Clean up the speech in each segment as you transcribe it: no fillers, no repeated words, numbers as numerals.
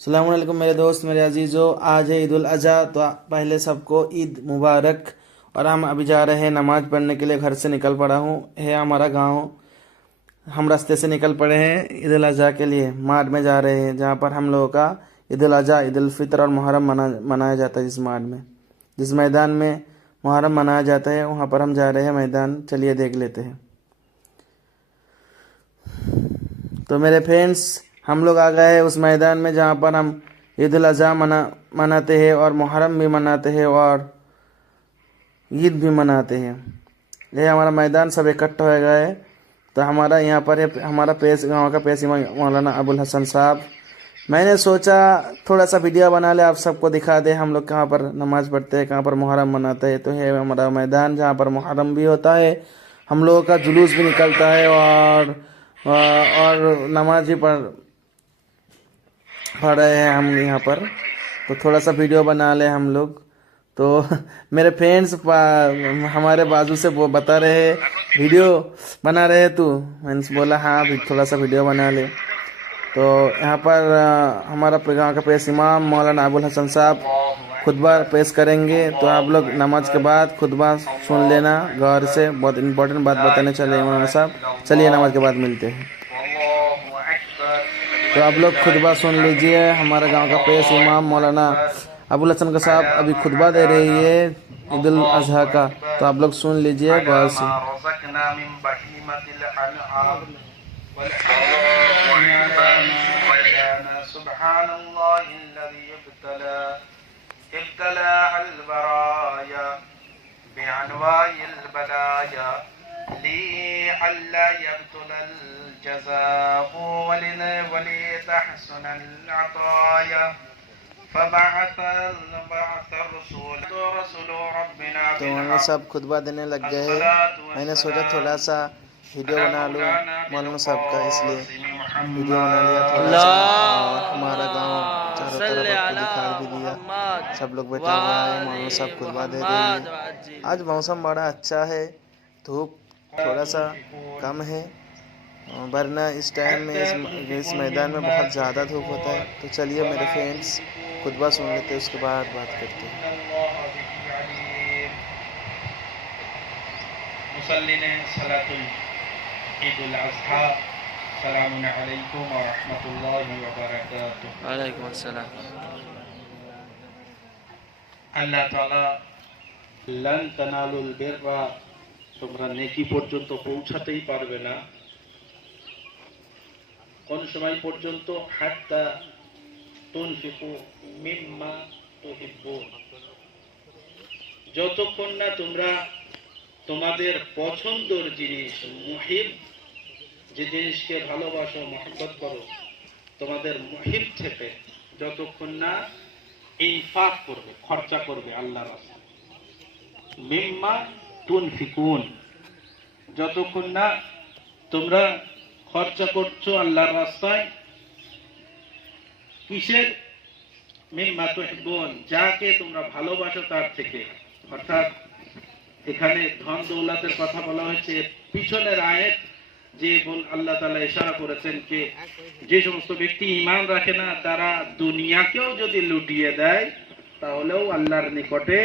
अस्सलाम वालेकुम मेरे दोस्त, मेरे अजीज़ों। आज है ईद उल अज़हा, तो पहले सबको ईद मुबारक। और हम अभी जा रहे हैं नमाज़ पढ़ने के लिए। घर से निकल पड़ा हूँ, है हमारा गांव। हम रास्ते से निकल पड़े हैं ईद उल अज़हा के लिए। मार्ट में जा रहे हैं, जहाँ पर हम लोगों का ईद उल अज़हा, ईद उल फितर और मुहर्रम मनाया जाता है। जिस मार्ट में, जिस मैदान में मुहर्रम मनाया जाता है, वहाँ पर हम जा रहे हैं मैदान। चलिए देख लेते हैं। तो मेरे फ्रेंड्स, हम लोग आ गए हैं उस मैदान में जहाँ पर हम ईद उल अज़हा मनाते हैं और मुहर्रम भी मनाते हैं और ईद भी मनाते हैं। ये हमारा मैदान सब इकट्ठा हो गया है। तो हमारा यहाँ पर है हमारा पेश, गाँव का पेश इमाम मौलाना अबुल हसन साहब। मैंने सोचा थोड़ा सा वीडियो बना ले, आप सबको दिखा दे हम लोग कहाँ पर नमाज़ पढ़ते हैं, कहाँ पर मुहर्रम मनाते हैं। तो है हमारा मैदान जहाँ पर मुहर्रम भी होता है, हम लोगों का जुलूस भी निकलता है और नमाज भी पढ़ रहे हैं हम यहाँ पर। तो थोड़ा सा वीडियो बना ले हम लोग। तो मेरे फ्रेंड्स हमारे बाजू से वो बता रहे हैं, वीडियो बना रहे तू। मैंने बोला हाँ, भी थोड़ा सा वीडियो बना ले। तो यहाँ पर हमारा गाँव का पेश इमाम मौलाना अबुल हसन साहब खुतबा पेश करेंगे। तो आप लोग नमाज के बाद खुतबा सुन लेना गौर से, बहुत इंपॉर्टेंट बात बताने चले मौलाना साहब। चलिए नमाज के बाद मिलते हैं। तो आप लोग खुतबा सुन लीजिए। हमारे गांव का पेश इमाम मौलाना अबुल हसन का साहब अभी खुतबा दे रही है ईद उल अजहा का। तो आप लोग सुन लीजिए गौर से। لئلا يبطل الجزاء ولتحسن العطايا فبعث الرسول ربنا तो मौलाना साहब खुतबा देने लग गए हैं। मैंने सोचा थोड़ा सा वीडियो बना लूँ मौलाना साहब का, इसलिए वीडियो बना लिया थोड़ा सा। और हमारा गांव चारों तरफ आपको दिखा भी दिया। सब लोग बैठा हुआ है, मौलाना साहब खुतबा दे रही है। आज मौसम बड़ा अच्छा है, धूप थोड़ा सा कम है, वरना इस टाइम में इस मैदान में बहुत ज़्यादा धूप होता है। तो चलिए मेरे फ्रेंड्स, खुतबा सुन लेते हैं, उसके बाद बात करते हैं। मुसल्लिन सलातुल ईद उल अज़हा, सलामुन अलैकुम व रहमतुल्लाहि व बरकातुहू। वालेकुम अस्सलाम। আল্লাহ তাআলা লান তানালুল বিররা, তোমরা নেকি পর্যন্ত পৌঁছাতেই পারবে না কোন সময় পর্যন্ত, হাত্তা তুনফিকু মিম্মা তুহিব্বুন, যতক্ষণ না তোমরা তোমাদের পছন্দের জিনিস, মুহিব, যে জিনিসকে ভালোবাসো, মহব্বত করো, তোমাদের মুহিব থেকে যতক্ষণ না ইনফাক করবে, খরচা করবে আল্লাহর রাস্তায়। মিম্মা তুনফিকুন, যতক্ষণ না তোমরা খরচা করছো আল্লাহর রাস্তায়। কিসের? মিম্মা তুহিব্বুন, যাকে তোমরা ভালোবাসো তার থেকে। অর্থাৎ এখানে ধন দৌলতের কথা বলা হয়েছে। পিছনের আয়াত যে আল্লাহ তাআলা ইশারা করেছেন যে সমস্ত ব্যক্তি ঈমান রাখে না, তারা দুনিয়াকেও যদি লুটিয়ে দেয় তাহলেও আল্লাহর নিকটে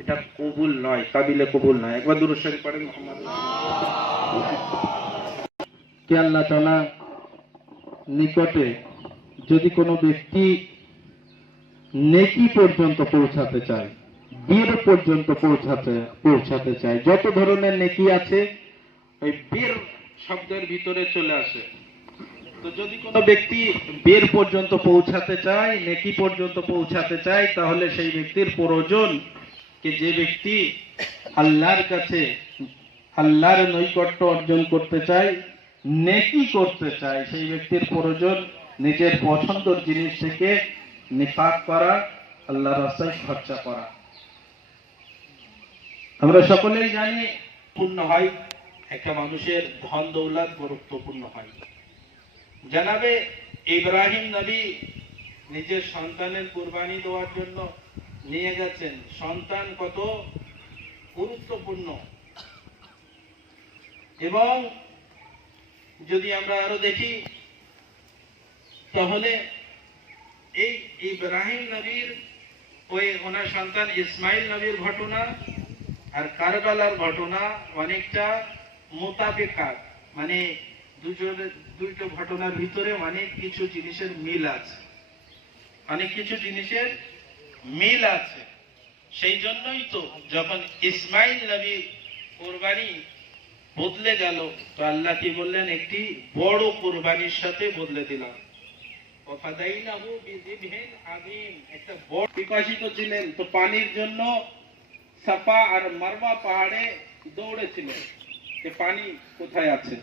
এটা কবুল নয়, কাবিলে কবুল নয়। একবার দুরূদ শরীফ পড়েন মুহাম্মদ। কে আল্লাহ তাআলা নিকটে যদি কোনো ব্যক্তি নেকি পর্যন্ত পৌঁছাতে চায়, বীর পর্যন্ত পৌঁছাতে চায়, যত ধরনের নেকি আছে ওই বীর শব্দের ভিতরে চলে আসে। তো যদি কোনো ব্যক্তি বীর পর্যন্ত পৌঁছাতে চায়, নেকি পর্যন্ত পৌঁছাতে চায়, তাহলে সেই ব্যক্তির প্রয়োজন যে ব্যক্তি আল্লাহর কাছে আল্লাহর নৈকট্য অর্জন করতে চায়, নেকি করতে চায়, সেই ব্যক্তির প্রয়োজন নিজের পছন্দের জিনিস থেকে নিফাক করা, আল্লাহর রাস্তায় খরচা করা। আমরা সকলেই জানি পূর্ণ হয় একটা মানুষের ধন দৌলত গুরুত্বপূর্ণ হয়। জানাবে ইব্রাহিম নবী নিজের সন্তানের কুরবানি দেওয়ার জন্য নিয়ে গেছেন। সন্তান কত গুরুত্বপূর্ণ। এবং যদি আমরা আরো দেখি তাহলে এই ইব্রাহিম নবীর ওই ওনার সন্তান ইসমাইল নবীর ঘটনা আর কারবালার ঘটনা অনেকটা মোতাবেকাত, মানে দুটো ঘটনার ভিতরে অনেক কিছু জিনিসের মিল আছে, অনেক কিছু জিনিসের মিল আছে। সেই জন্যই তো যখন ইসমাইল নবী কোরবানি বদলে গেল, তো আল্লাহ কি বললেন, একটি বড় কোরবানির সাথে বদলে দিলাম। একটা বড় বিকশিত ছিলেন, তো পানির জন্য সাফা আর মারওয়া পাহাড়ে দৌড়েছিলেন যে পানি কোথায় আছে।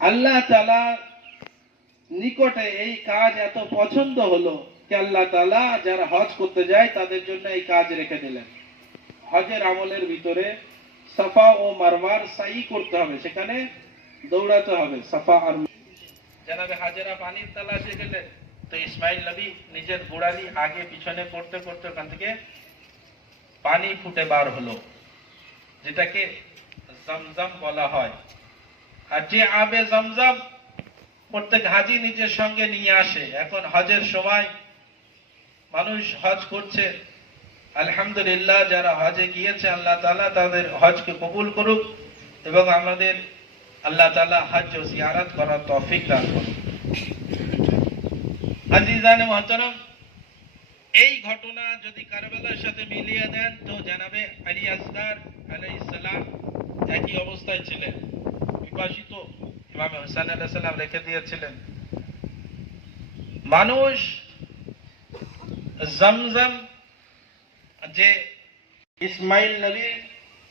আল্লাহ তাআলা নিকটে এই কাজ এত পছন্দ হলো যে আল্লাহ তাআলা যারা হজ করতে যায় তাদের জন্য এই কাজ রেখে দিলেন। হজের আমলের ভিতরে সাফা ও মারওয়ার সাই করতে হবে, সেখানে দৌড়াতে হবে সাফা আর। জানাবে হাজেরা পানির তালাশে গেলেন, তো ইসমাইল নবী নিজের গোড়ালি আগে পিছনে করতে করতে ওখান থেকে পানি ফুটে বার হলো, যেটাকে জমজম বলা হয়। আর যে আবে জমজম প্রত্যেক হাজি নিজের সঙ্গে নিয়ে আসে। এখন হজের সময় মানুষ হজ করছে, আলহামদুলিল্লাহ যারা হজে গিয়েছে আল্লাহ তাআলা তাদের হজকে কবুল করুক এবং আমাদের আল্লাহ তাআলা হজ ও জিয়ারত করার তৌফিক দান করুন। আজিজানে মুহতারাম, এই ঘটনা যদি কারবালার সাথে মিলিয়ে দেন তো জানাবে আলী আসগার আলাইহিস সালাম একই অবস্থায় ছিলেন, বিভাজিত ইমাম হোসেন আলাইহিস সালাম রেখে দিয়েছিলেন। মানুষ জমজম যে ইসমাইল নবী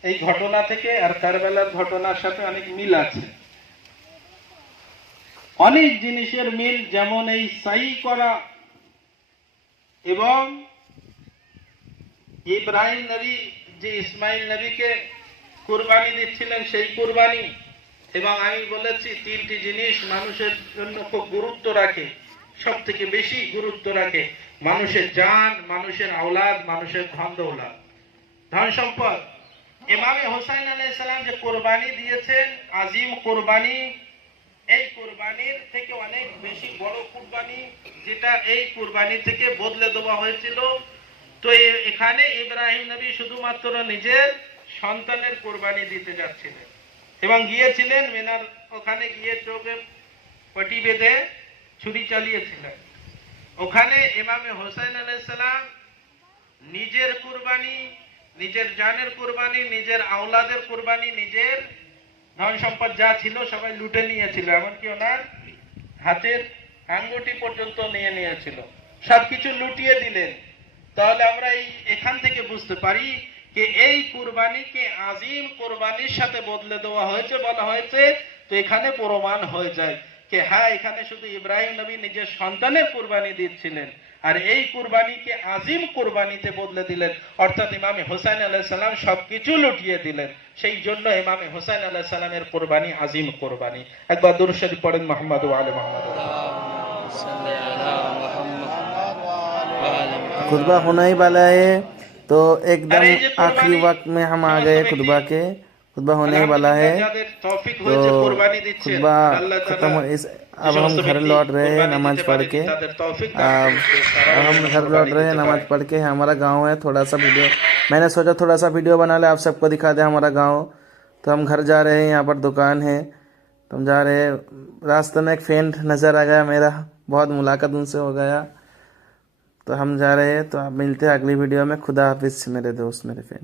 এই ঘটনা থেকে আর কারবালার ঘটনার সাথে অনেক মিল আছে, অনেক জিনিসের মিল, যেমন এই সাই করা এবং ইব্রাহিম নবী যে ইসমাইল নবীকে কুরবানি দিচ্ছিলেন সেই কুরবানি। এবং আমি বলেছি তিনটি জিনিস মানুষের জন্য খুব গুরুত্ব রাখে, সব থেকে বেশি গুরুত্ব রাখে, মানুষের জান, মানুষের আওলাদ, মানুষের ধন দৌলত, ধন সম্পদ। ইমামে হোসেন আলাইহিস সালাম যে কোরবানি দিয়েছেন, আজিম কোরবানি, এই কোরবানির থেকে অনেক বেশি বড় কোরবানি, যেটা এই কোরবানি থেকে বদলে দেওয়া হয়েছিল। তো এখানে ইব্রাহিম নবী শুধুমাত্র নিজের সন্তানের কোরবানি দিতে যাচ্ছিলেন এবং গিয়েছিলেন মিনার, ওখানে গিয়ে চোখে পটি বেঁধে ছুরি চালিয়েছিলেন। ওখানে ইমামে হোসেন আলাইহিস সালাম নিজের কুরবানি, নিজের জানের কুরবানি, নিজের আওলাদের কুরবানি, নিজের ধন সম্পদ যা ছিল সবাই লুটে নিয়েছিল, এমনকি ওনার হাতের আঙ্গুটি পর্যন্ত নিয়ে নিয়েছিল, সবকিছু লুটিয়ে দিলেন। তাহলে আমরা এখান থেকে বুঝতে পারি যে এই কুরবানিকে আজিম কুরবানির সাথে বদলে দেওয়া হয়েছে, বলা হয়েছে। তো এখানে প্রমাণ হয়ে যায় যে হ্যাঁ, এখানে শুধু ইব্রাহিম নবী নিজের সন্তানের কুরবানি দিচ্ছিলেন আর এই কুরবানিকে আজিম কুরবানিতে বদলে দিলেন, অর্থাৎ ইমামে হোসেন আলাইহিস সালাম সবকিছু লুটিয়ে দিলেন। সেই জন্য ইমামে হোসেন আলাইহিস সালামের কুরবানি আজিম কুরবানি। একবার দুরূদ শরীফ পড়েন মুহাম্মদ ওয়া আলি মুহাম্মদ। खुतबा होना ही वाला है, तो एकदम आखिरी वक्त में हम आ गए खुतबा के। खुतबा होने ही वाला है, तो खुतबा खत्म हो अब हम घर लौट रहे हैं नमाज पढ़ के। अब हम घर लौट रहे हैं नमाज पढ़ के। हमारा गांव है, थोड़ा सा वीडियो मैंने सोचा थोड़ा सा वीडियो बना ले, आप सबको दिखा दे हमारा गांव। तो हम घर जा रहे हैं, यहाँ पर दुकान है, तो हम जा रहे हैं। रास्ते में एक फ्रेंड नज़र आ गया मेरा, बहुत मुलाकात उनसे हो गया, तो हम जा रहे हैं। तो आप मिलते हैं अगली वीडियो में। खुदा हाफिज़ मेरे दोस्त, मेरे फ्रेंड।